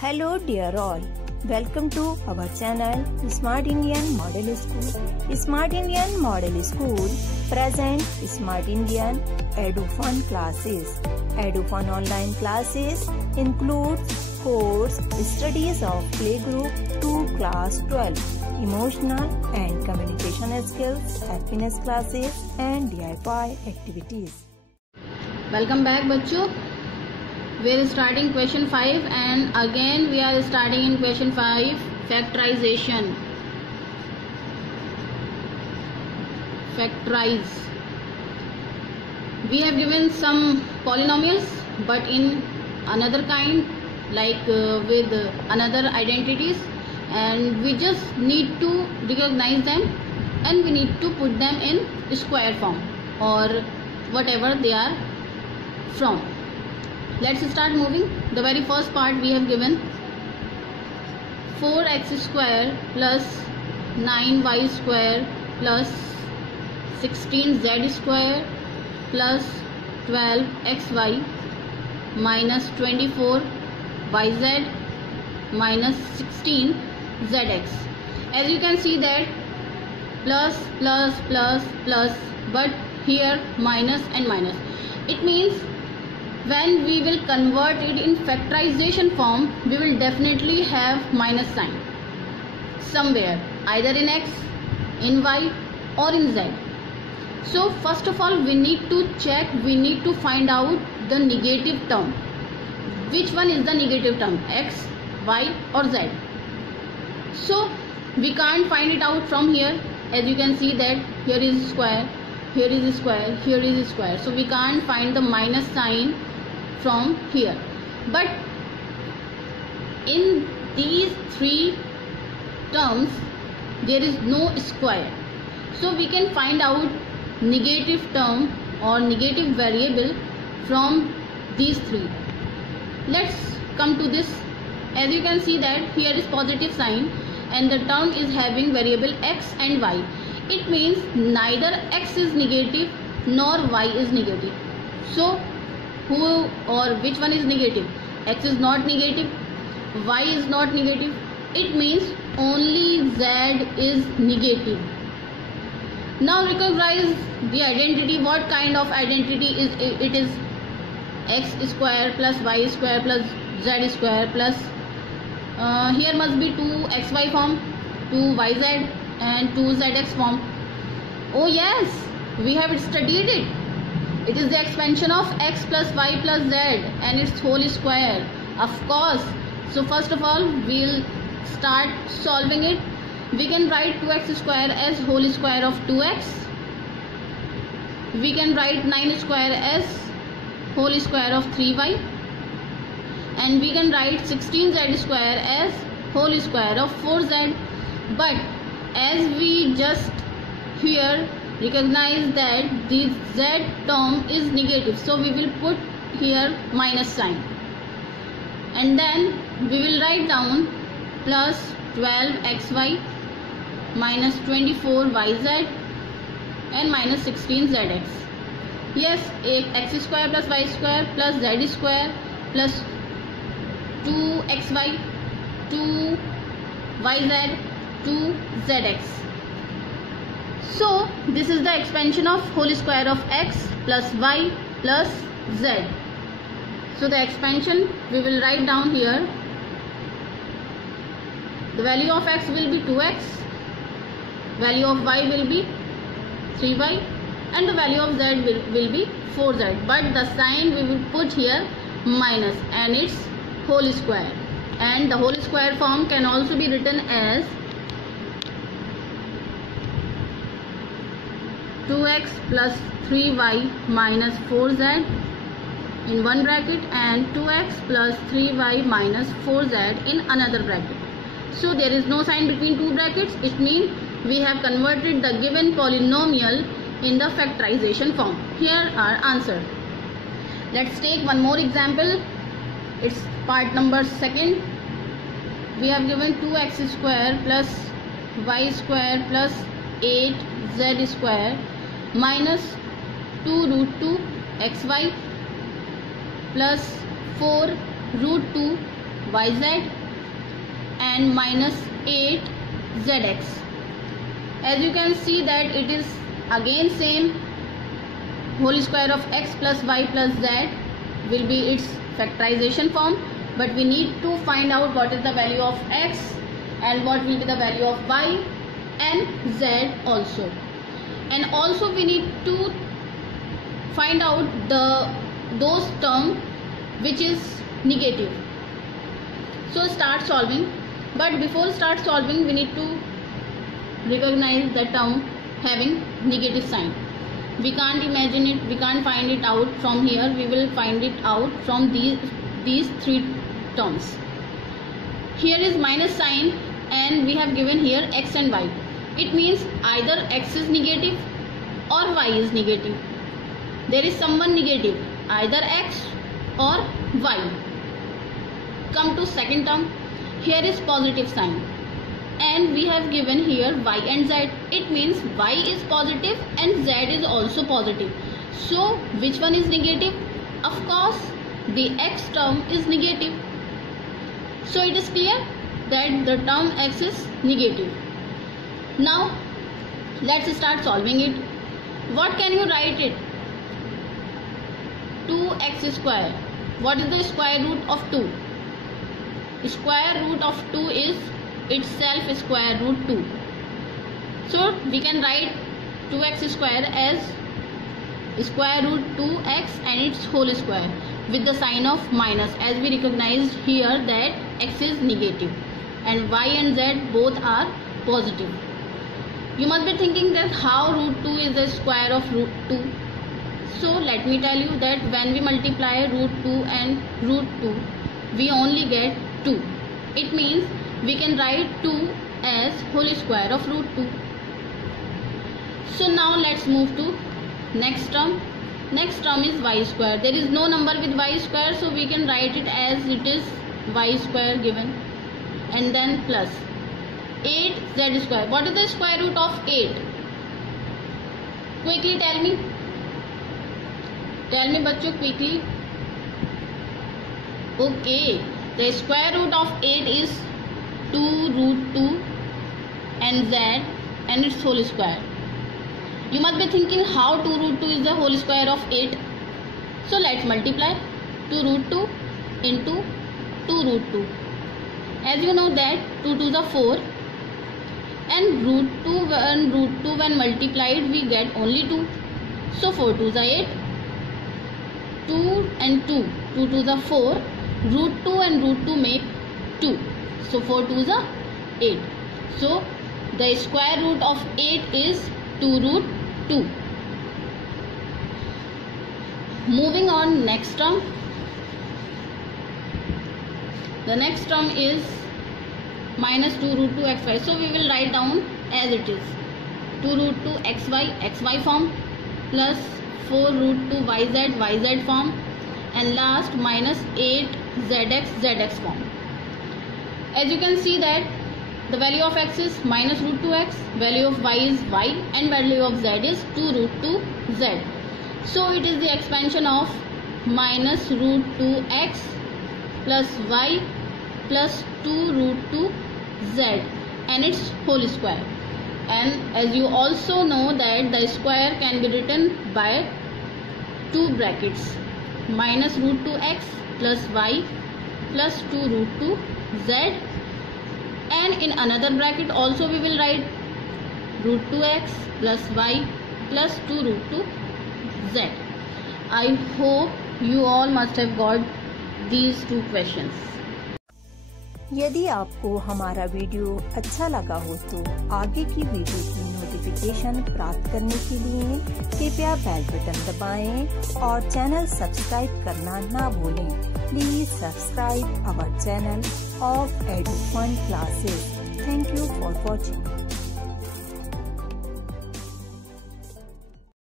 Hello dear all, welcome to our channel Smart Indian Model School. Smart Indian Model School present Smart Indian EduFun classes. EduFun online classes include course studies of playgroup to class 12, emotional and communication skills, happiness classes and DIY activities. Welcome back बच्चों. We are starting question 5 and again we are starting in question 5 factorization. Factorize. We have given some polynomials but in another kind, like with another identities, and we just need to recognize them and we need to put them in square form or whatever they are from. Let's start moving. The very first part we have given 4x square plus 9y square plus 16z square plus 12xy minus 24yz minus 16zx. As you can see that plus plus plus plus, but here minus and minus. It means when we will convert it in factorization form, we will definitely have minus sign somewhere, either in x, in y or in z. So first of all we need to check, we need to find out the negative term. Which one is the negative term, x, y or z? So we can't find it out from here. As you can see that here is square, here is square, here is square. So we can't find the minus sign from here, but in these three terms there is no square, so we can find out negative term or negative variable from these three. Let's come to this. As you can see that here is positive sign and the term is having variable x and y. It means neither x is negative nor y is negative. So who or which one is negative? X is not negative, y is not negative. It means only z is negative. Now recognize the identity. What kind of identity is it? It is x square plus y square plus z square plus here must be 2xy form, 2yz and 2zx form. Oh yes, we have studied it. It is the expansion of x plus y plus z and its whole square. Of course. So first of all we'll start solving it. We can write 2x square as whole square of 2x. We can write 9 square as whole square of 3y. And we can write 16z square as whole square of 4z. But as we just here recognize that the z term is negative, so we will put here minus sign and then we will write down plus 12xy minus 24yz and minus 16zx. Yes, x square plus y square plus z square plus 2xy 2yz 2zx. So this is the expansion of whole square of x plus y plus z. So the expansion we will write down here. The value of x will be 2x, value of y will be 3y and the value of z will be 4z. But the sign we will put here minus and its whole square. And the whole square form can also be written as 2x plus 3y minus 4z in one bracket and 2x plus 3y minus 4z in another bracket. So there is no sign between two brackets. It means we have converted the given polynomial in the factorization form. Here are answers. Let's take one more example. It's part number 2. We have given 2x square plus y square plus 8z square minus 2 root 2 xy plus 4 root 2 yz and minus 8 zx. As you can see that it is again same, whole square of x plus y plus z will be its factorization form, but we need to find out what is the value of x and what will be the value of y and z also. And also we need to find out those term which is negative. So start solving, but before start solving we need to recognize the term having negative sign. We can't imagine it, we can't find it out from here, we will find it out from these three terms. Here is minus sign and we have given here x and y. It means either x is negative or y is negative. There is someone negative, either x or y. Come to second term. Here is positive sign and we have given here y and z. It means y is positive and z is also positive. So which one is negative? Of course the x term is negative. So it is clear that the term x is negative. Now let's start solving it. What can you write it? 2x square. What is the square root of 2? Square root of 2 is itself square root 2. So we can write 2x square as square root 2x and its whole square with the sign of minus, as we recognized here that x is negative and y and z both are positive. You must be thinking that how root 2 is the square of root 2. So let me tell you that when we multiply root 2 and root 2, we only get 2. It means we can write 2 as whole square of root 2. So now let's move to next term. Next term is y square. There is no number with y square, so we can write it as it is y square given, and then plus 8z square. What is the square root of 8? Quickly tell me. Tell me bachcho, quickly. Okay, the square root of 8 is 2 root 2 and z and its whole square. You must be thinking how 2 root 2 is the whole square of 8. So let's multiply 2 root 2 into 2 root 2. As you know that 2 to the 4 and root 2 when multiplied we get only 2. So 4 to the 8. 2 and 2. 2 to the 4. Root 2 and root 2 make 2. So 4 to the 8. So the square root of 8 is 2 root 2. Moving on, next term. The next term is minus 2 root 2 xy. So we will write down as it is 2 root 2 xy form plus 4 root 2 yz form, and last minus 8 zx form. As you can see that the value of x is minus root 2x, value of y is y, and value of z is 2 root 2z. So it is the expansion of minus root 2x plus y plus 2 root 2z and its whole square. And as you also know that the square can be written by 2 brackets, minus root 2x plus y plus 2 root 2z, and in another bracket also we will write root 2x plus y plus 2 root 2z. I hope you all must have got these 2 questions. यदि आपको हमारा video अच्छा लगा हो तो आगे की video की नोटिफिकेशन प्राप्त करने के लिए कृपया बेल बटन दबाएं और चैनल सब्सक्राइब करना ना भूलें। Please subscribe our channel of Edufun Classes. Thank you for watching.